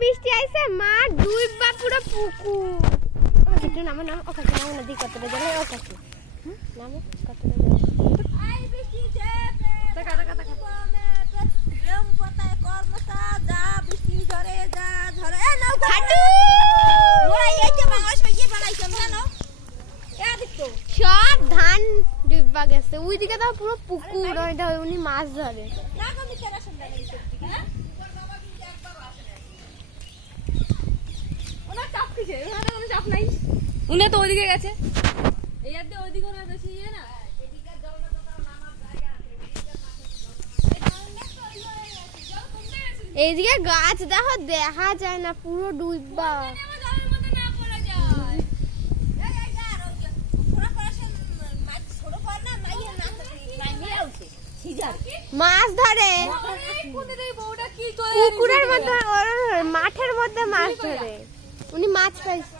বৃষ্টি আইছে মা ডুববা পুরো পুকুর একটু নামো নাম ওকে নামো নদী কতটা জলে ওকে নামো কতটা জলে আই বৃষ্টি যেতে টাকা টাকা টাকা প্রেম পতায় কর্মসা যা বৃষ্টি ঝরে যা ঝরে এ নাও খাটু ওরা এইটা বাংলাদেশ কি বানাইছে জানো এ দেখো সব ধান ডুববা গেছে ওইদিকে তো পুরো পুকুর ওইটা উনি মাছ ধরে না কমি তেরা সুন্দর এই সবজি হ্যাঁ উনি তো ওইদিকে গেছে এই আর দিয়ে ওইদিকে না বেশি ইয়ে না এদিকে জলটা তো তার নামার জায়গা আছে এইদিকে গাছ দেখো দেখা যায় না পুরো ডুববা মাছ ধরে পুকুরের মধ্যে মাঠের মধ্যে মাছ ধরে উনি মাছ পাইছে